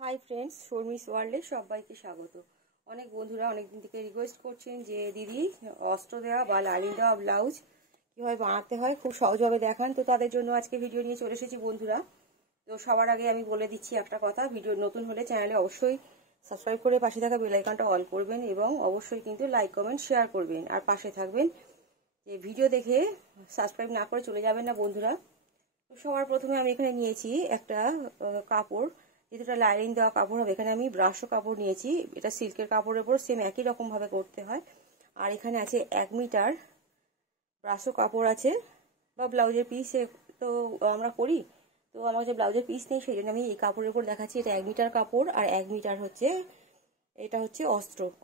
Hi friends, Sharmi's ওয়ার্ল্ডে সবাইকে স্বাগত। অনেক বন্ধুরা অনেক দিন থেকে রিকোয়েস্ট করছেন যে দিদি অস্ত্র দেওয়া বা লাইনিং দেওয়া ব্লাউজ কীভাবে বানাতে হয় খুব সহজভাবে দেখান। তো তাদের জন্য আজকে ভিডিও নিয়ে চলে এসেছি বন্ধুরা। তো সবার আগে আমি বলে দিচ্ছি একটা কথা, ভিডিও নতুন হলে চ্যানেলে অবশ্যই সাবস্ক্রাইব করে পাশে থাকা বেল আইকনটা অন করবেন এবং অবশ্যই কিন্তু লাইক কমেন্ট শেয়ার করবেন আর পাশে থাকবেন। যে ভিডিও দেখে সাবস্ক্রাইব না করে চলে যাবেন না বন্ধুরা। তো সবার প্রথমে আমি এখানে নিয়েছি একটা কাপড়, যেহেতু এটা লাইনিং দেওয়া কাপড় হবে। এখানে আমি ব্রাশো কাপড় নিয়েছি, এটা সিল্কের কাপড়ের উপর সেম একই রকম ভাবে করতে হয়। আর এখানে আছে 1 মিটার ব্রাশো কাপড় আছে বা ব্লাউজের পিস তো আমরা করি, তো আমার যে ব্লাউজের পিস নেই সেই জন্য আমি এই কাপড়ের উপর দেখাচ্ছি। এটা 1 মিটার কাপড় আর 1 মিটার হচ্ছে এটা হচ্ছে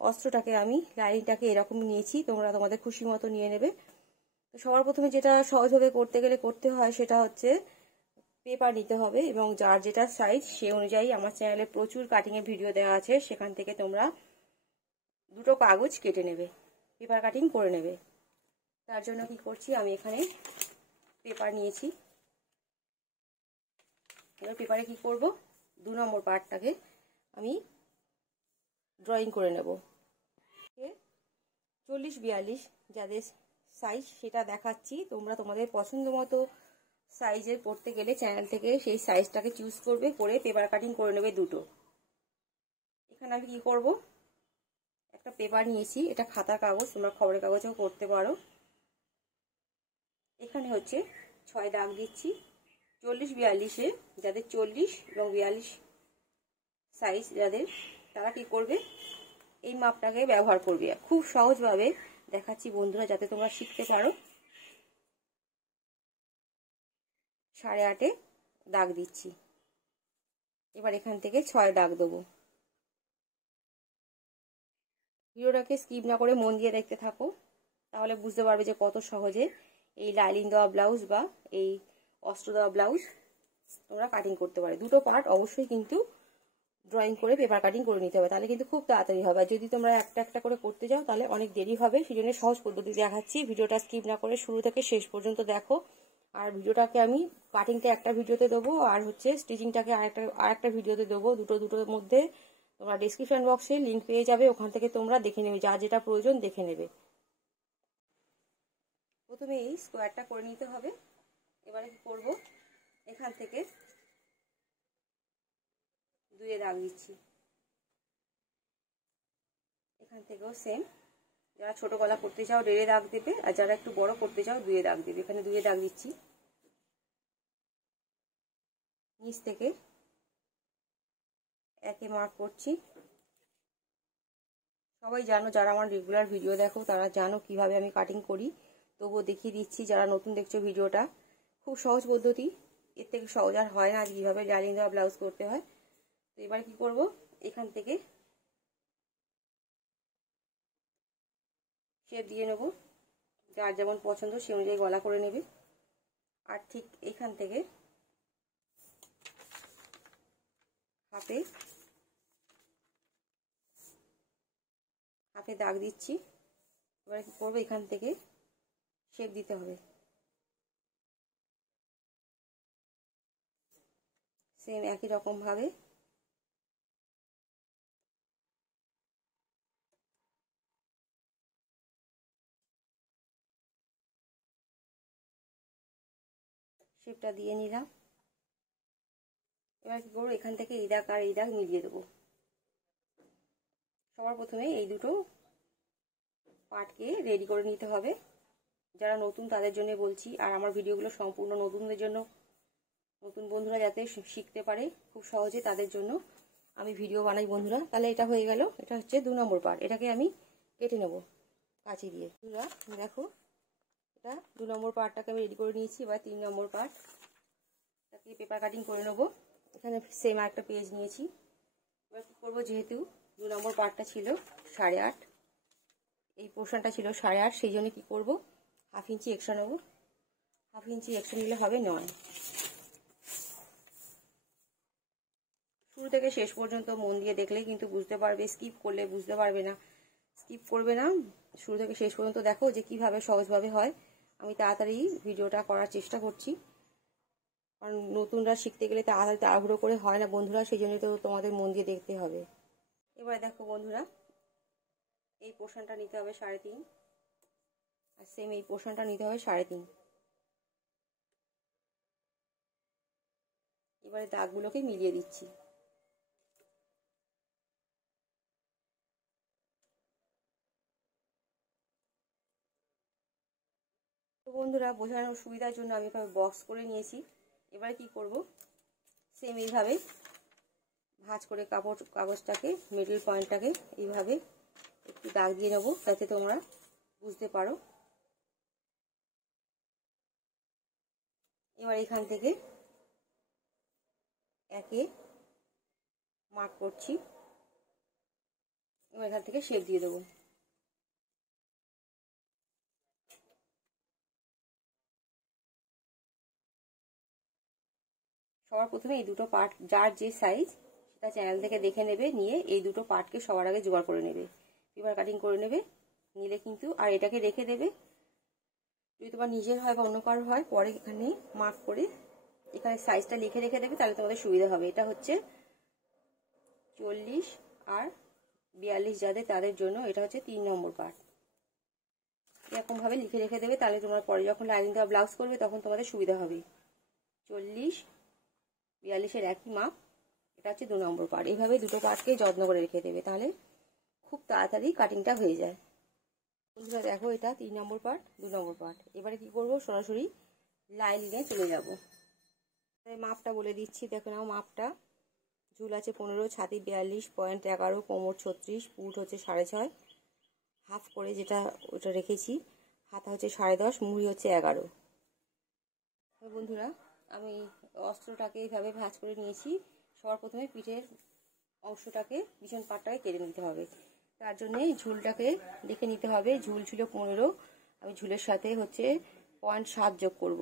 অস্ত্রটাকে আমি লাইনিংটাকে এরকম নিয়েছি, তোমরা তোমাদের খুশি মতো নিয়ে নেবে। তো সবার প্রথমে যেটা সহজভাবে করতে হয় সেটা হচ্ছে পেপার নিতে হবে এবং যার যেটা সাইজ সে অনুযায়ী আমার চ্যানেলে প্রচুর কাটিংয়ের ভিডিও দেওয়া আছে, সেখান থেকে তোমরা দুটো কাগজ কেটে নেবে, পেপার কাটিং করে নেবে। তার জন্য কি করছি, আমি এখানে পেপার নিয়েছি। এবার পেপারে কি করব, 2 নম্বর পার্টটাকে আমি ড্রয়িং করে নেব। 40-42 যাদের সাইজ সেটা দেখাচ্ছি, তোমরা তোমাদের পছন্দ মতো সাইজের করতে গেলে চ্যানেল থেকে সেই সাইজটাকে চুজ করবে, করে পেপার কাটিং করে নেবে দুটো। এখানে আমি কি করব, একটা পেপার নিয়েছি, এটা খাতার কাগজ, তোমরা খবরের কাগজেও করতে পারো। এখানে হচ্ছে 6 দাগ দিচ্ছি। 40-42-এ যাদের 40 এবং 42 সাইজ যাদের, তারা কি করবে, এই মাপটাকে ব্যবহার করবে। খুব সহজভাবে দেখাচ্ছি বন্ধুরা, যাতে তোমরা শিখতে পারো। 8.5-এ দাগ দিচ্ছি। এবার এখান থেকে 6 দাগ দেবো। ভিডিওটাকে স্কিপ না করে মন দিয়ে দেখতে থাকো, তাহলে বুঝতে পারবে যে কত সহজে এই লাইনিং দেওয়া ব্লাউজ বা এই অস্ত্র দেওয়া ব্লাউজ তোমরা কাটিং করতে পারো। দুটো পার্ট অবশ্যই কিন্তু ড্রয়িং করে পেপার কাটিং করে নিতে হবে, তাহলে কিন্তু খুব তাড়াতাড়ি হবে। আর যদি তোমরা একটা একটা করে করতে যাও তাহলে অনেক দেরি হবে। সেই জন্য সহজ পদ্ধতি দেখাচ্ছি, ভিডিওটা স্কিপ না করে শুরু থেকে শেষ পর্যন্ত দেখো। আর ভিডিওটাকে আমি কাটিংটা একটা ভিডিওতে দেবো আর হচ্ছে স্টিচিংটাকে আরেকটা ভিডিওতে দেবো। দুটোর মধ্যে তোমরা ডেসক্রিপশন বক্সে লিঙ্ক পেয়ে যাবে, ওখান থেকে তোমরা দেখে নেবে, যা যেটা প্রয়োজন দেখে নেবে। প্রথমে এই স্কোয়ারটা করে নিতে হবে। এবারে কি করব, এখান থেকে 2 দাগ দিচ্ছি। এখান থেকেও সেম, যারা ছোট গলা করতে চাও 1.5 দাগ দেবে, আর যারা একটু বড় করতে চাও 2 দাগ দেবে। এখানে 2 দাগ দিচ্ছি। নিচ থেকে 1-এ মার্ক করছি। সবাই জানো, যারা আমার রেগুলার ভিডিও দেখো তারা জানো কিভাবে আমি কাটিং করি, তবুও দেখিয়ে দিচ্ছি যারা নতুন দেখছো ভিডিওটা। খুব সহজ পদ্ধতি, এর থেকে সহজ আর হয় না কিভাবে লাইনিং দেওয়া ব্লাউজ করতে হয়। তো এবার কি করব, এখান থেকে শেপ দিয়ে নেব, যার যেমন পছন্দ সে অনুযায়ী গলা করে নেবে। আর ঠিক এখান থেকে হাফে দাগ দিচ্ছি। এবার কি করবো, এখান থেকে শেপ দিতে হবে। সেম একই রকম ভাবে শেপটা দিয়ে নিলাম। এবার কি করবো, এখান থেকে এই দাগ আর এই দাগ মিলিয়ে দেবো। সবার প্রথমে এই দুটো পার্টকে রেডি করে নিতে হবে। যারা নতুন তাদের জন্য বলছি, আর আমার ভিডিওগুলো সম্পূর্ণ নতুনদের জন্য, নতুন বন্ধুরা যাতে শিখতে পারে খুব সহজে, তাদের জন্য আমি ভিডিও বানাই বন্ধুরা। তাহলে এটা হয়ে গেল, এটা হচ্ছে 2 নম্বর পার্ট। এটাকে আমি কেটে নেব কাঁচি দিয়ে। বন্ধুরা দেখো, এটা 2 নম্বর পার্টটাকে আমি রেডি করে নিয়েছি। এবার 3 নম্বর পার্ট তাকে পেপার কাটিং করে নেব। এখানে সেম একটা পেজ নিয়েছি। এবার কি করবো, যেহেতু 2 নম্বর পার্টটা ছিল 8.5, এই পোর্শনটা ছিল 8.5, সেই জন্য কি করব, 1/2 ইঞ্চি এক্সট্রা নেব। 1/2 ইঞ্চি এক্সট্রা নিলে হবে 9। শুরু থেকে শেষ পর্যন্ত মন দিয়ে দেখলে কিন্তু বুঝতে পারবে, স্কিপ করলে বুঝতে পারবে না। স্কিপ করবে না, শুরু থেকে শেষ পর্যন্ত দেখো যে কিভাবে সহজভাবে হয়। আমি তাড়াতাড়ি ভিডিওটা করার চেষ্টা করছি। কারণ নতুনরা শিখতে গেলে তাড়াহুড়ো করে হয় না বন্ধুরা, সেই জন্য তো তোমাদের মন দিয়ে দেখতে হবে। এবার দেখো বন্ধুরা, এই পোর্শনটা নিতে হবে 3.5, আর সেম এই পোর্শনটা নিতে হবে 3.5। এবারে দাগগুলোকে মিলিয়ে দিচ্ছি। তো বন্ধুরা, বোঝানোর সুবিধার জন্য আমি এভাবে বক্স করে নিয়েছি। এবারে কি করব, সেম এইভাবে ভাঁজ করে কাগজটাকে মিডল পয়েন্টটাকে এইভাবে একটু দাগ দিয়ে নেবো, যাতে তোমরা বুঝতে পারো। এবার এখান থেকে একে মার্ক করছি। এবার এখান থেকে শেপ দিয়ে দেবো। সবার প্রথমে এই দুটো পার্ট, যার যে সাইজ সেটা চ্যানেল থেকে দেখে নেবে, নিয়ে এই দুটো পার্টকে সবার আগে জোগাড় করে নেবে, পেপার কাটিং করে নেবে। নিলে কিন্তু আর এটাকে রেখে দেবে, যদি তোমার নিজের হয় বা অন্য কারোর হয়, পরে এখানে মার্ক করে এখানে সাইজটা লিখে রেখে দেবে, তাহলে তোমাদের সুবিধা হবে। এটা হচ্ছে 40 আর 42 যাদের, তাদের জন্য এটা হচ্ছে 3 নম্বর পার্ট। এরকম ভাবে লিখে রেখে দেবে, তাহলে তোমরা পরে যখন লাইনিং দেওয়া ব্লাউজ করবে তখন তোমাদের সুবিধা হবে। 40 42-এর একই মাপ, এটা হচ্ছে 2 নম্বর পার্ট। এইভাবে দুটো পার্টকে যত্ন করে রেখে দেবে, তাহলে খুব তাড়াতাড়ি কাটিংটা হয়ে যায়। বন্ধুরা দেখো, এটা 3 নম্বর পার্ট, 2 নম্বর পার্ট। এবারে কি করব, সরাসরি লাইনিংয়ে চলে যাব। মাপটা বলে দিচ্ছি, দেখো নাও মাপটা। ঝুল আছে 15, ছাতি 42.11, কোমর 36, পুট হচ্ছে 6.5, হাফ করে যেটা ওটা রেখেছি, হাতা হচ্ছে 10.5, মুহুরি হচ্ছে 11। বন্ধুরা, আমি অস্ত্রটাকে এইভাবে ভাঁজ করে নিয়েছি। সবার প্রথমে পিঠের অংশটাকে, পিছন পাটটাকে কেটে নিতে হবে। তার জন্যে ঝুলটাকে দেখে নিতে হবে। ঝুল ছিল 15, আমি ঝুলের সাথে হচ্ছে 0.7 যোগ করব,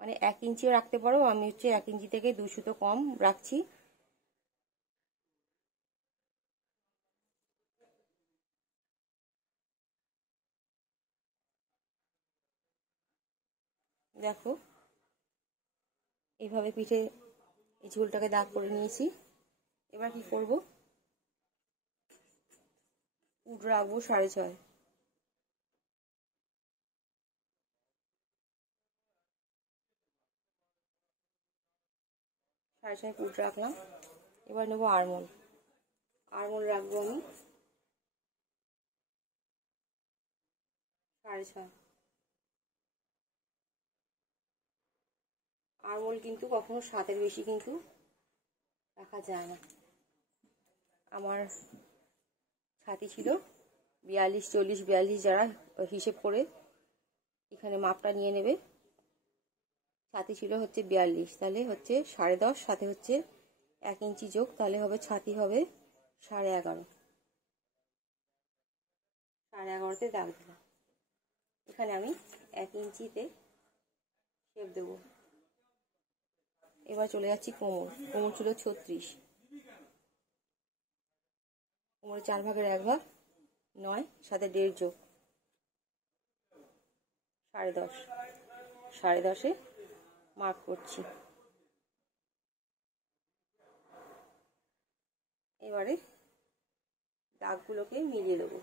মানে 1 ইঞ্চিও রাখতে পারো। আমি হচ্ছে 1 ইঞ্চি থেকে 2 সুতো কম রাখছি। দেখো, এইভাবে পিঠে এই ঝুলটাকে দাগ করে নিয়েছি। এবার কি করব, পুট রাখবো 6.5। 6.5 পুট রাখলাম। এবার নেবো আরমোল। আরমোল রাখবো আমি 6.5। আরমোল কিন্তু কখনো 7-এর বেশি কিন্তু রাখা যায় না। আমার ছাতি ছিল 42, 40, 42, যারা হিসেব করে এখানে মাপটা নিয়ে নেবে। ছাতি ছিল হচ্ছে 42, তাহলে হচ্ছে 10.5, সাথে হচ্ছে 1 ইঞ্চি যোগ, তাহলে হবে ছাতি হবে 11.5। 11.5-তে দাগ দিলাম। এখানে আমি 1 ইঞ্চিতে শেপ দেবো। এবার চলে যাচ্ছি কোমর। কোমর ছিল 36, কোমরের 4 ভাগের 1 ভাগ 9, সাথে 1.5 যোগ 10.5। 10.5-এ মার্ক করছি। এবারে দাগগুলোকে মিলিয়ে দেবো।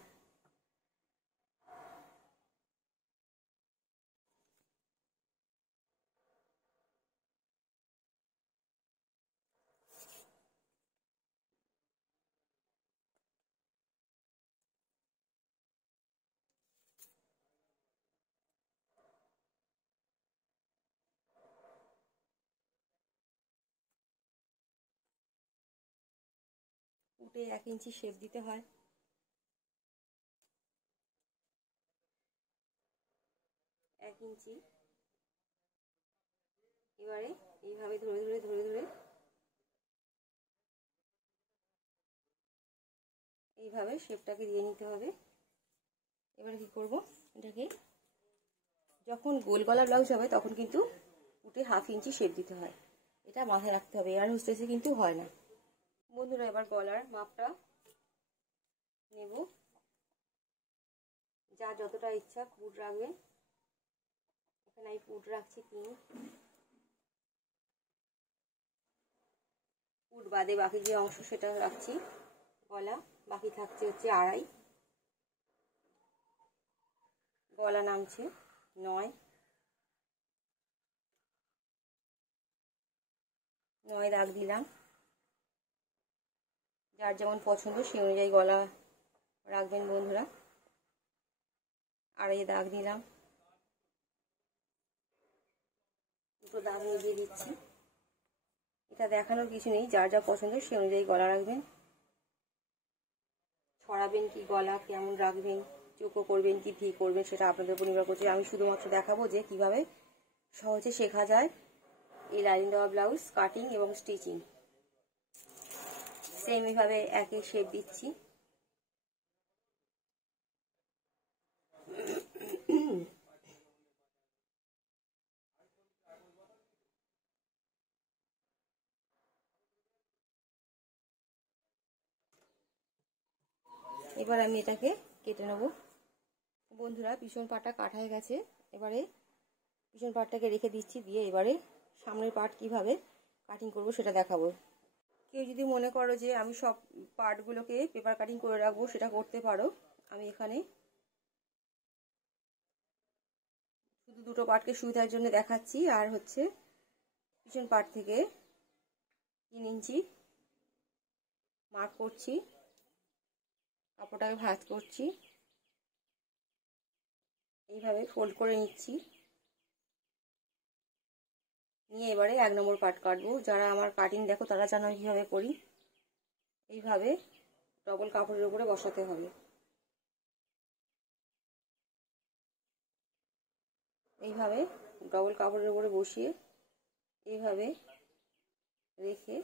উঠে 1 ইঞ্চি শেপ দিতে হয়। 1 ইঞ্চি। এবারে এইভাবে ধরে ধরে ধরে ধরে এইভাবে শেপটাকে দিয়ে নিতে হবে। এবারে কি করব, এটাকে যখন গোল গলা ব্লাউজ হবে তখন কিন্তু উঠে 1/2 ইঞ্চি শেপ দিতে হয়, এটা মাথায় রাখতে হবে। এয়ার হোস্টেসে কিন্তু হয় না। বন্ধুরা, এবার গলার মাপটা নেব। যা যতটা ইচ্ছা পুট রাখবেন। এখানে আমি পুট রাখছি 3। ফুট বাদে বাকি যে অংশ সেটা রাখছি গলা, বাকি থাকছে হচ্ছে 2.5, গলা নামছে 9, 9 দাগ দিলাম। যার যেমন পছন্দ সেই অনুযায়ী গলা রাখবেন বন্ধুরা। 2.5 দাগ দিলাম, 2 দাগ দিয়ে দিচ্ছি। এটা দেখানোর কিছু নেই, যার যা পছন্দ সেই অনুযায়ী গলা রাখবেন। ছড়াবেন কি গলা কেমন রাখবেন, চোখো করবেন কি ভি করবেন সেটা আপনাদের উপর নির্ভর করছে। আমি শুধুমাত্র দেখাবো যে কিভাবে সহজে শেখা যায় এই লাইন দেওয়া ব্লাউজ কাটিং এবং স্টিচিং। সেম এইভাবে একে শেপ দিচ্ছি। এবার আমি এটাকে কেটে নেব বন্ধুরা। পিছন পাটটা কাটা হয়ে গেছে, এবারে পিছন পাটটাকে রেখে দিচ্ছি, দিয়ে এবারে সামনের পাট কিভাবে কাটিং করব সেটা দেখাবো। কেউ যদি মনে করো যে আমি সব পার্টগুলোকে পেপার কাটিং করে রাখবো, সেটা করতে পারো। আমি এখানে শুধু 2টো পার্টকে সুবিধার জন্য দেখাচ্ছি। আর হচ্ছে পিছন পার্ট থেকে 3 ইঞ্চি মার্ক করছি, কাপড়টাকে ভাঁজ করছি, এইভাবে ফোল্ড করে নিচ্ছি। নিয়ে এবারে 1 নম্বর পার্ট কাটবো। যারা আমার কাটিং দেখো তারা জানো আমি কীভাবে করি। এইভাবে ডবল কাপড়ের উপরে বসাতে হবে। এইভাবে ডবল কাপড়ের উপরে বসিয়ে এইভাবে রেখে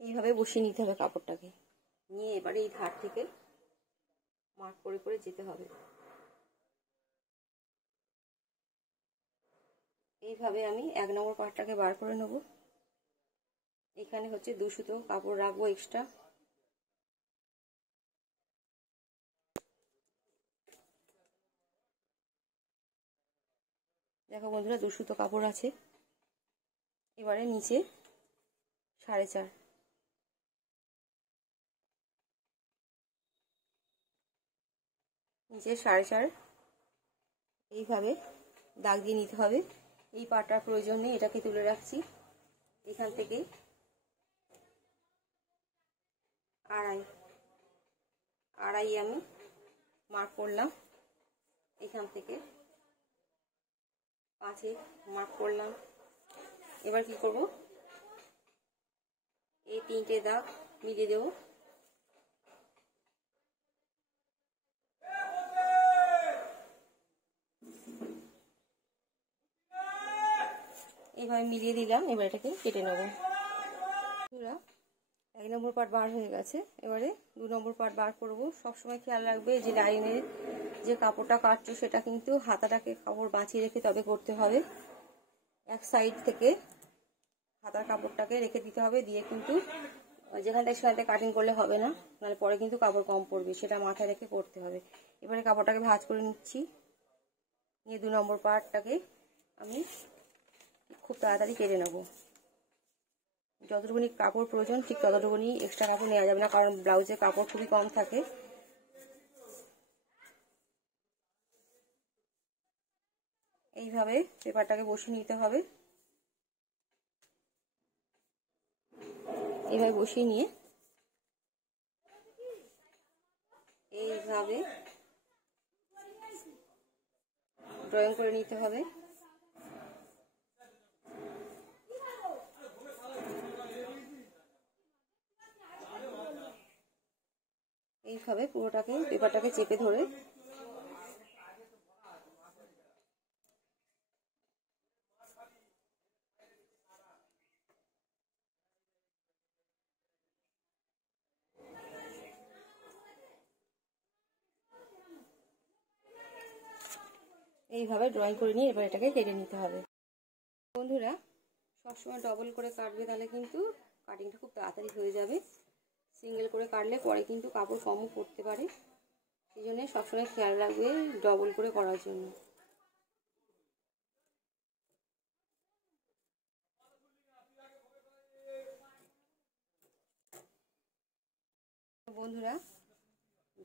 এইভাবে বসিয়ে নিতে হবে কাপড়টাকে। নিয়ে এবারে এই ধার থেকে মার্ক করে করে যেতে হবে। এইভাবে আমি 1 নম্বর পার্টটাকে বার করে নেব। এখানে হচ্ছে 2 সুতো কাপড় রাখবো এক্সট্রা। দেখো বন্ধুরা 2 সুতো কাপড় আছে। এবারে নিচে 4.5, নিচে 4.5 এইভাবে দাগ দিয়ে নিতে হবে। এই পাটটার প্রয়োজন নেই, এটাকে তুলে রাখছি। এখান থেকে 2.5 আমি মার্ক করলাম। এখান থেকে 5 মার্ক করলাম। এবার কি করব, এই 3টে দাগ মিলিয়ে দেব। এইভাবে মিলিয়ে দিলাম। এবার এটাকে কেটে নেব। 1 নম্বর পার্ট বার হয়ে গেছে, এবারে 2 নম্বর পার্ট বার করব। সবসময় খেয়াল রাখবে যে লাইনের যে কাপড়টা কাটছো সেটা কিন্তু হাতাটাকে কাপড় বাঁচিয়ে রেখে তবে করতে হবে। এক সাইড থেকে হাতার কাপড়টাকে রেখে দিতে হবে, দিয়ে কিন্তু যেখান থেকে সেখান থেকে কাটিং করলে হবে না, নাহলে পরে কিন্তু কাপড় কম পড়বে, সেটা মাথায় রেখে করতে হবে। এবারে কাপড়টাকে ভাঁজ করে নিচ্ছি। নিয়ে 2 নম্বর পার্টটাকে আমি খুব তাড়াতাড়ি কেটে নেব। যতটুকুনি কাপড় প্রয়োজন ঠিক ততটুকুনি, এক্সট্রা কাপড় নেওয়া যাবে না, কারণ ব্লাউজে কাপড় খুবই কম থাকে। এইভাবে পেপারটাকে বসিয়ে নিতে হবে। এইভাবে বসিয়ে নিয়ে এইভাবে ড্রয়িং করে নিতে হবে। এইভাবে পুরোটাকে পেপারটাকে চেপে ধরে এইভাবে ড্রয়িং করে নিয়ে এবার এটাকে কেটে নিতে হবে। বন্ধুরা সবসময় ডবল করে কাটবে, তাহলে কিন্তু কাটিংটা খুব তাড়াতাড়ি হয়ে যাবে। সিঙ্গেল করে কাটলে পরে কিন্তু কাপড় কমও পড়তে পারে। এই জন্যে সবসময় খেয়াল রাখবে ডবল করে করার জন্য। বন্ধুরা,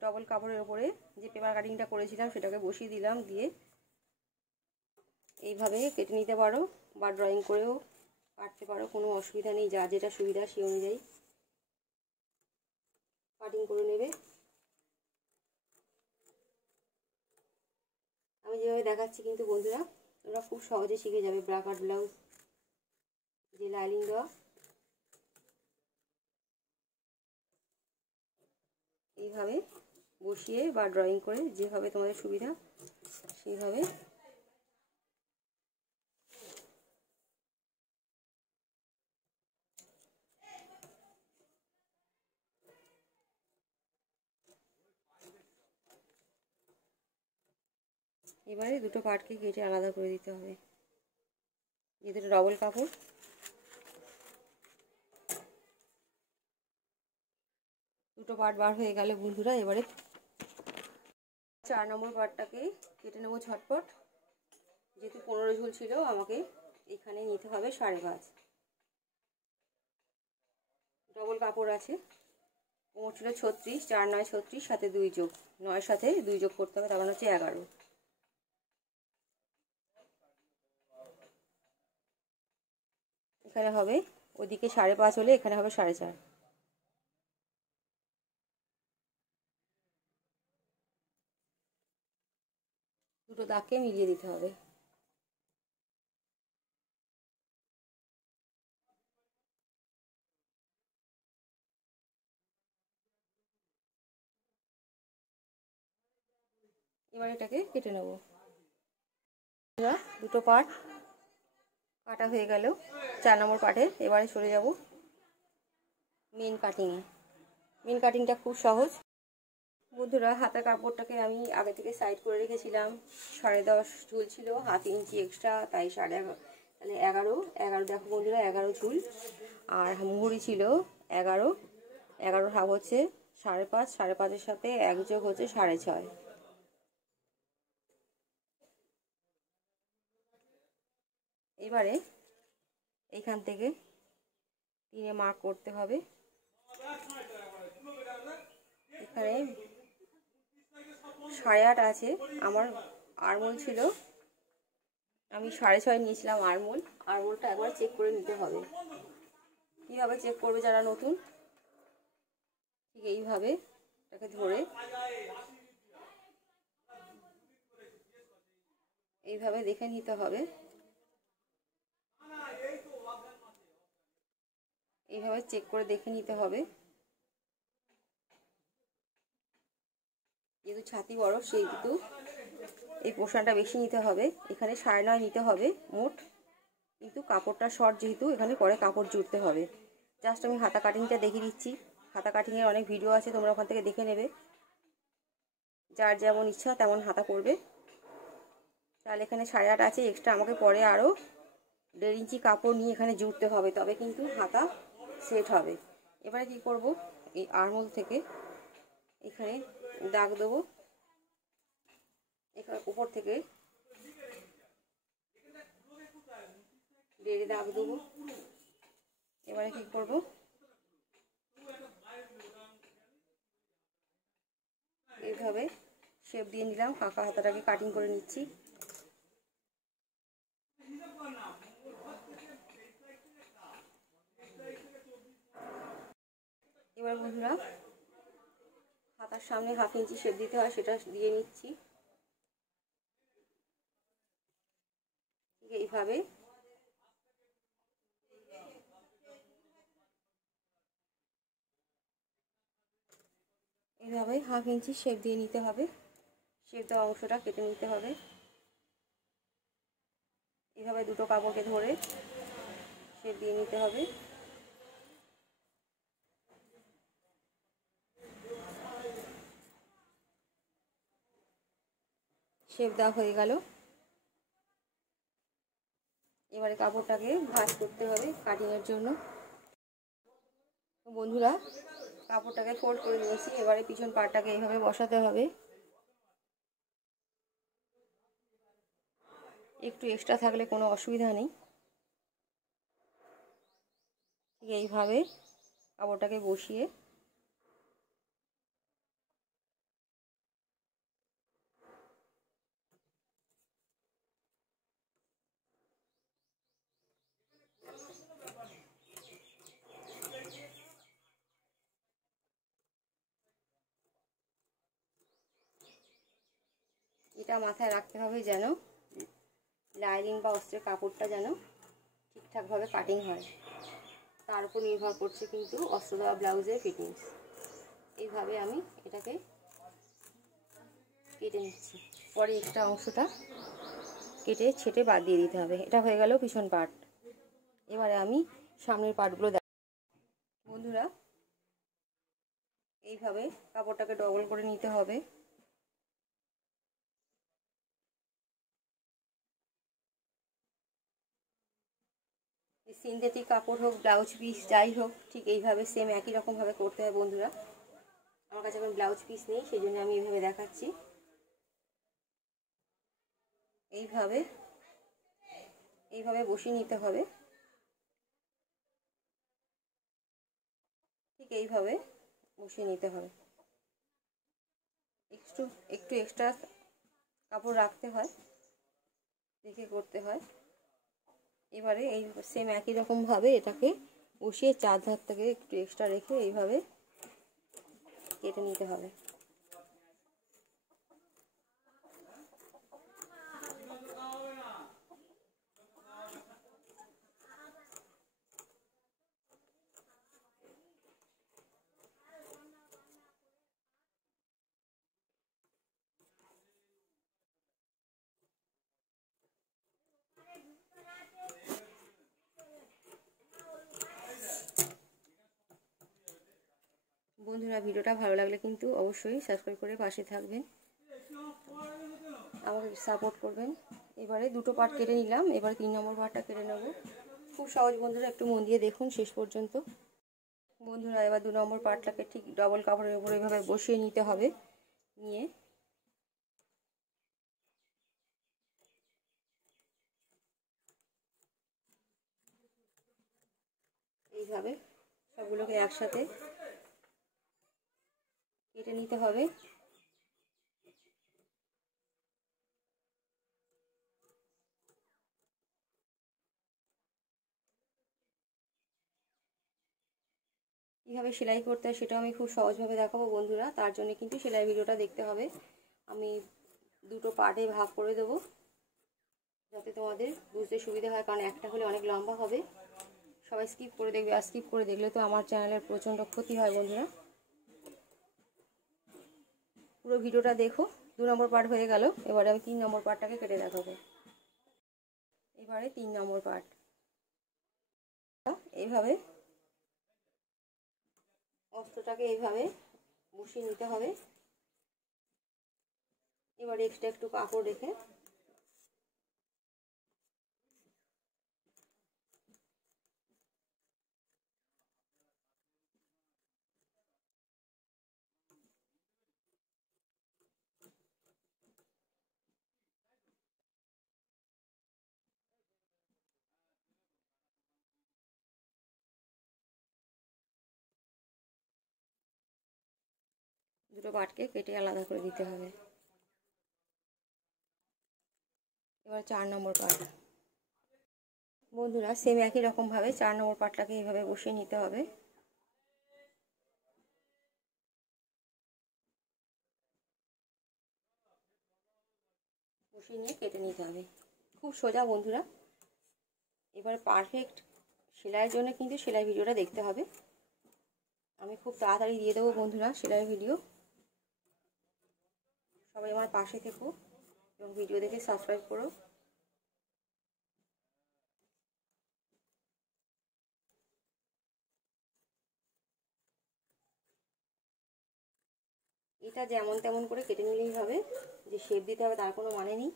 ডবল কাপড়ের ওপরে যে পেপার কাটিংটা করেছিলাম সেটাকে বসিয়ে দিলাম, দিয়ে এইভাবে কেটে নিতে পারো বা ড্রয়িং করেও কাটতে পারো, কোনো অসুবিধা নেই। যা যেটা সুবিধা সেই অনুযায়ী কাটিং করে নেবে। আমি যেভাবে দেখাচ্ছি কিন্তু বন্ধুরা তোমরা খুব সহজে শিখে যাবে ব্রা কাট ব্লাউজ যে লাইনিং দেওয়া। এইভাবে বসিয়ে বা ড্রয়িং করে যেভাবে তোমাদের সুবিধা সেইভাবে এবারে দুটো পার্টকে কেটে আলাদা করে দিতে হবে। যেহেতু ডবল কাপড়, দুটো পার্ট বার হয়ে গেলে বন্ধুরা এবারে 4 নম্বর পার্টটাকে কেটে নেবো ঝটপট। যেহেতু 15 ঝুল ছিল আমাকে এখানে নিতে হবে 5.5। ডবল কাপড় আছে, কোমর ছিল 36, 4 9 36, সাথে 2 যোগ 9 সাথে 2 যোগ করতে হবে, তখন হচ্ছে 11। এখানে হবে ওদিকে 5.5 হলে এখানে হবে 4.5। দুটো দাগকে মিলিয়ে দিতে হবে। এবার এটাকে কেটে নেব। দুটো পার্ট কাটা হয়ে গেল 4 নম্বর পার্টে। এবারে চলে যাব মেন কাটিংয়ে। মেন কাটিংটা খুব সহজ বন্ধুরা। হাতের কাপড়টাকে আমি আগে থেকে সাইড করে রেখেছিলাম, 10.5 ঝুল ছিল, 1/2 ইঞ্চি এক্সট্রা, তাই 11.5, তাহলে 11 দেখো বন্ধুরা 11 ঝুল। আর মুহুরি ছিল 11 ভাগ হচ্ছে 5.5, 5.5-এর সাথে 1 যোগ হচ্ছে 6.5। এবারে এইখান থেকে 3-এ মার্ক করতে হবে। এখানে 8.5 আছে, আমার আরমোল ছিল, আমি 6.5 নিয়েছিলাম আরমোল। আরমোলটা একবার চেক করে নিতে হবে। কীভাবে চেক করবে যারা নতুন, ঠিক এইভাবে এটাকে ধরে এইভাবে দেখে নিতে হবে। এইভাবে চেক করে দেখে নিতে হবে। যেহেতু ছাতি বড় সেহেতু এই পোর্শনটা বেশি নিতে হবে। এখানে 9.5 নিতে হবে মোট, কিন্তু কাপড়টা শর্ট যেহেতু এখানে পরে কাপড় জুড়তে হবে। জাস্ট আমি হাতা কাটিংটা দেখিয়ে দিচ্ছি। হাতা কাটিংয়ের অনেক ভিডিও আছে, তোমরা ওখান থেকে দেখে নেবে। যার যেমন ইচ্ছা তেমন হাতা করবে। তাহলে এখানে 8.5 আছে, এক্সট্রা আমাকে পরে আরও 1.5 ইঞ্চি কাপড় নিয়ে এখানে জুড়তে হবে, তবে কিন্তু হাতা সেট হবে। এবারে কি করব, এই আরমোল থেকে এখানে দাগ দেবো, এখানে উপর থেকে 1.5 দাগ দেবো। এবারে কি করব, এইভাবে শেপ দিয়ে নিলাম। ফাঁকা হাতাটাকে কাটিং করে নিচ্ছি। এবার বন্ধুরা হাতার সামনে 1/2 ইঞ্চি শেপ দিতে হয়, সেটা দিয়ে নিচ্ছি। এইভাবে এইভাবে 1/2 ইঞ্চি শেপ দিয়ে নিতে হবে। শেপ দেওয়া অংশটা কেটে নিতে হবে। এইভাবে দুটো কাপড়কে ধরে শেপ দিয়ে নিতে হবে। শেপ দেওয়া হয়ে গেল। এবারে কাপড়টাকে ভাঁজ করতে হবে কাটিংয়ের জন্য। বন্ধুরা কাপড়টাকে ফোল্ড করে নিয়েছি। এবারে পিছন পাটটাকে এইভাবে বসাতে হবে। একটু এক্সট্রা থাকলে কোনো অসুবিধা নেই। ঠিক এইভাবে কাপড়টাকে বসিয়ে এটা মাথায় রাখতে হবে যেন লাইনিং বা অস্ত্রের কাপড়টা যেন ঠিকঠাকভাবে কাটিং হয়, তার উপর নির্ভর করছে কিন্তু অস্ত্র দেওয়া ব্লাউজের ফিটিংস। এইভাবে আমি এটাকে কেটে নিচ্ছি। পরে এক্সট্রা অংশটা কেটে ছেটে বাদ দিয়ে দিতে হবে। এটা হয়ে গেল পিছন পার্ট। এবারে আমি সামনের পার্টগুলো দেখ বন্ধুরা, এইভাবে কাপড়টাকে ডবল করে নিতে হবে। সিনথেটিক কাপড় হোক, ব্লাউজ পিস যাই হোক, ঠিক এইভাবে সেম একই রকমভাবে করতে হয় বন্ধুরা। আমার কাছে এখন ব্লাউজ পিস নেই, সেই জন্য আমি এইভাবে দেখাচ্ছি। এইভাবে বসিয়ে নিতে হবে। ঠিক এইভাবে বসিয়ে নিতে হবে। একটু এক্সট্রা কাপড় রাখতে হয়, দেখে করতে হয়। এবারে এই সেম একই রকমভাবে এটাকে বসিয়ে চার ধার থেকে একটু এক্সট্রা রেখে এইভাবে কেটে নিতে হবে। বন্ধুরা, ভিডিওটা ভালো লাগলে কিন্তু অবশ্যই সাবস্ক্রাইব করে পাশে থাকবেন, আমাকে সাপোর্ট করবেন। এবারে দুটো পার্ট কেটে নিলাম, এবার 3 নম্বর পার্টটা কেটে নেব। খুব সহজ বন্ধুরা, একটু মন দিয়ে দেখুন শেষ পর্যন্ত। বন্ধুরা, এবার 2 নম্বর পার্টটাকে ঠিক ডবল কাপড়ের উপর এইভাবে বসিয়ে নিতে হবে। নিয়ে এইভাবে সবগুলোকে একসাথে কেটে নিতে হবে। কীভাবে সেলাই করতে হয় সেটাও আমি খুব সহজভাবে দেখাবো বন্ধুরা। তার জন্য কিন্তু সেলাই ভিডিওটা দেখতে হবে। আমি দুটো পার্টে ভাগ করে দেবো যাতে তোমাদের বুঝতে সুবিধা হয়, কারণ একটা হলে অনেক লম্বা হবে। সবাই স্কিপ করে দেখবে, আর স্কিপ করে দেখলে তো আমার চ্যানেলের প্রচণ্ড ক্ষতি হয় বন্ধুরা। পুরো ভিডিওটা দেখো। 2 নম্বর পার্ট হয়ে গেল, এবারে আমি 3 নম্বর পার্টটাকে কেটে দেখাবো। এবারে 3 নম্বর পার্ট এইভাবে অস্ত্রটাকে এইভাবে বসিয়ে নিতে হবে। এবারে এক্সট্রা একটু কাপড় রেখে দুটো পার্টকে কেটে আলাদা করে দিতে হবে। এবার 4 নম্বর পার্ট বন্ধুরা, সেম একই রকমভাবে 4 নম্বর পার্টটাকে এইভাবে বসিয়ে নিতে হবে। বসিয়ে নিয়ে কেটে নিতে হবে। খুব সোজা বন্ধুরা। এবার পারফেক্ট সেলাইয়ের জন্য কিন্তু সেলাই ভিডিওটা দেখতে হবে। আমি খুব তাড়াতাড়ি দিয়ে দেবো বন্ধুরা সেলাই ভিডিও। সবাই আমার পাশে থেকো এবং ভিডিও দেখে সাবস্ক্রাইব করো। এটা যেমন তেমন করে কেটে নিলেই হবে, যে শেপ দিতে হবে তার কোনো মানে নেই।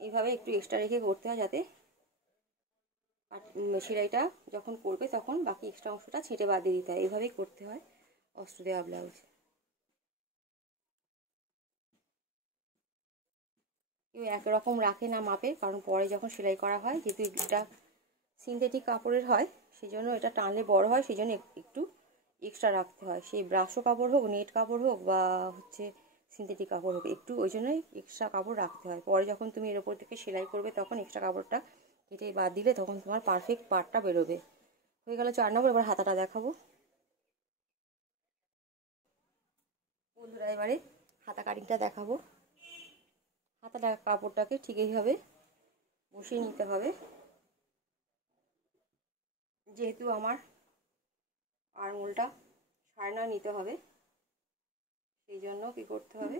এইভাবে একটু এক্সট্রা রেখে করতে হয়, যাতে সেলাইটা যখন করবে তখন বাকি এক্সট্রা অংশটা ছেঁটে বাদ দিয়ে দিতে হয়। এইভাবেই করতে হয় অস্ত্র দেওয়া ব্লাউজ। কেউ একরকম রাখে না মাপে, কারণ পরে যখন সেলাই করা হয় যেহেতু এটা সিনথেটিক কাপড়ের হয় সেই জন্য এটা টানলে বড় হয়, সেই জন্য একটু এক্সট্রা রাখতে হয়। সেই ব্রাশো কাপড় হোক, নেট কাপড় হোক বা হচ্ছে সিনথেটিক কাপড় হোক, একটু ওই জন্যই এক্সট্রা কাপড় রাখতে হয়। পরে যখন তুমি এর ওপর থেকে সেলাই করবে তখন এক্সট্রা কাপড়টা কেটে বাদ দিলে তখন তোমার পারফেক্ট পার্টটা বেরোবে। হয়ে গেল 4 নম্বর। এবার হাতাটা দেখাবো বন্ধুরা। এবারে হাতা কাটিংটা দেখাবো। হাতাটা কাপড়টাকে ঠিক এইভাবে বসিয়ে নিতে হবে। যেহেতু আমার আরমোলটা 9.5 নিতে হবে, সেই জন্য কি করতে হবে,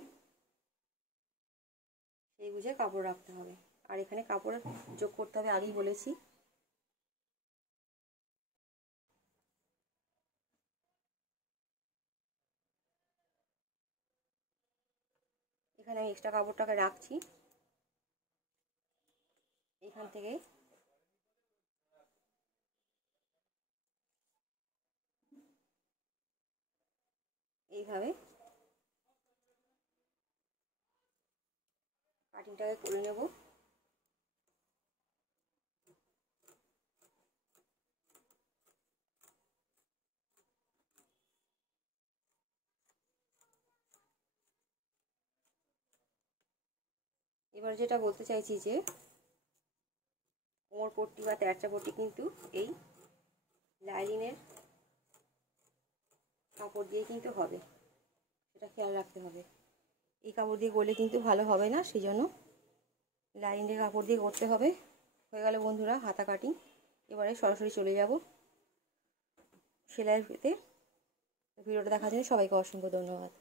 সেই বুঝে কাপড় রাখতে হবে। আর এখানে কাপড় যোগ করতে হবে, আগেই বলেছি। এখানে আমি এক্সট্রা কাপড়টাকে রাখছি। এখান থেকে এইভাবে কাটিংটাকে করে নেব। এবার যেটা বলতে চাইছি যে কোমর পট্টি বা তেরচা পট্টি কিন্তু এই লাইলিনের কাপড় দিয়ে কিন্তু হবে, সেটা খেয়াল রাখতে হবে। এই কাপড় দিয়ে করলে কিন্তু ভালো হবে না, সেই জন্য লাইলিনের কাপড় দিয়ে করতে হবে। হয়ে গেল বন্ধুরা হাতা কাটিং। এবারে সরাসরি চলে যাব সেলাইয়ের ভিডিওটা দেখার জন্য সবাইকে অসংখ্য ধন্যবাদ।